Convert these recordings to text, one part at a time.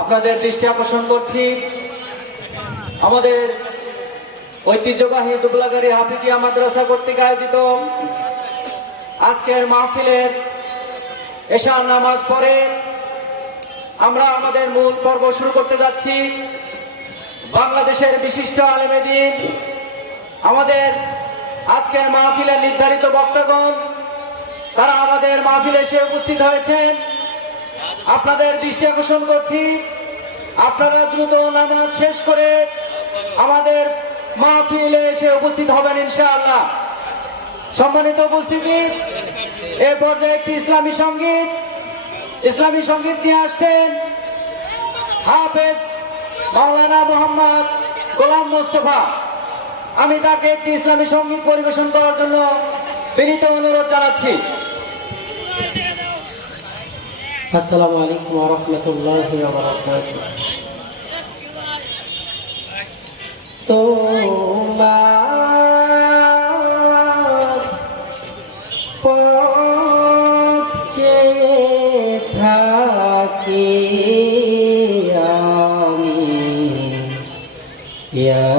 আপনাদের দৃষ্টি আকর্ষণ করছি আমাদের ঐতিহ্যবাহী দুবলাগাড়ি হাফিজিয়া মাদ্রাসা কর্তৃক আয়োজিত আজকের মাহফিলের এশার নামাজ পড়ে আমরা আমাদের মূল পর্ব শুরু করতে যাচ্ছি। বাংলাদেশের বিশিষ্ট আলেমে দ্বীন আমাদের আজকের মাহফিলের নির্ধারিত বক্তাগণ তারা আমাদের মাহফিলে এসে উপস্থিত হয়েছেন। আপনাদের দৃষ্টি আকর্ষণ করছি আপনারা দ্রুত নামাজ শেষ করে আমাদের মাহফিলে এসে উপস্থিত হবেন ইনশাআল্লাহ। সম্মানিত উপস্থিতি, এ পর্যায়ে একটি ইসলামী সঙ্গীত নিয়ে আসছেন হাফেজ মাওলানা মোহাম্মদ গোলাম মোস্তফা। আমি তাকে একটি ইসলামী সঙ্গীত পরিবেশন করার জন্য বিনীত অনুরোধ জানাচ্ছি। আসসালামু আলাইকুম ওয়া রাহমাতুল্লাহি ওয়া বারাকাতুহু। তোমার পথ চেয়ে থাকি আমি ইয়া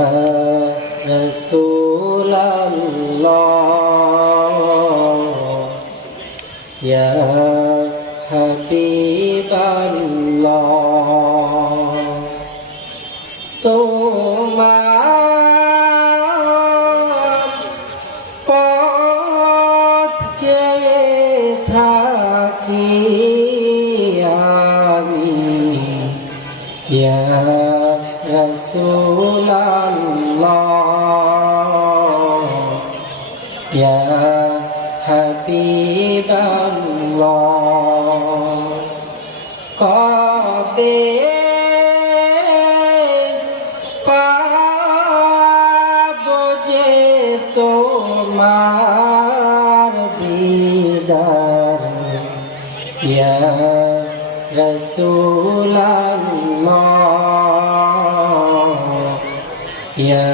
রাসূলুল্লাহ ইয়া হাবিবাল্লাহ। তোমার পথ চেয়ে থাকি আমি ইয়া রাসূলুল্লাহ ইয়া হাবিবাল্লাহ। কবে পাবো যে তোমার দিদার ইয়া রাসূলুল্লাহ ইয়া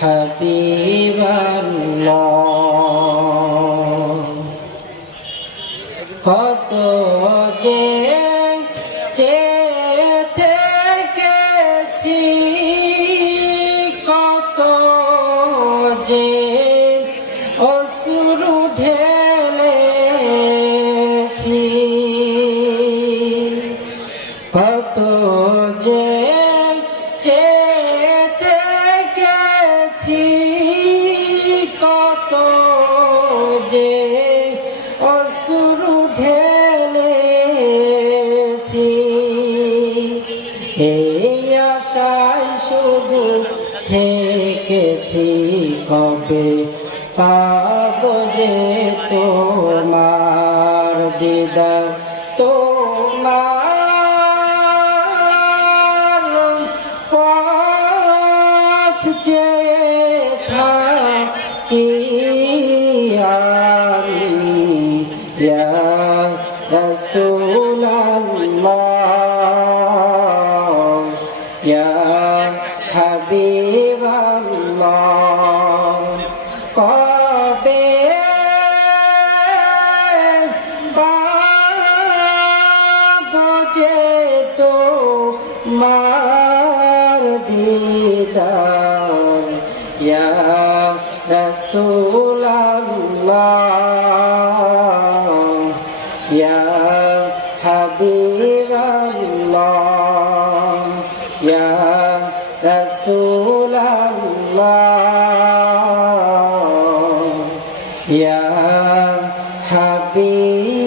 হাবিবাল্লাহ। কত যে চেয়ে থেকেছি, কত যে অশ্রু ঢেলেছি, কত যে চেয়ে থেকেছি, কত যে অশ্রু ঢেলেছি। এই আশায় শুধু থেকেছি কবে পাবো যে তোমার দিদার। তোমার পথ চেয়ে থাকি আমি ইয়া রাসূলুল্লাহ ইয়া হাবিবাল্লাহ। কবে পাবো যে তোমার দিদার ইয়া রাসূলুল্লাহ ইয়া হাবিবাল্লাহ ইয়া রাসূলুল্লাহ ইয়া হাবিবাল্লাহ।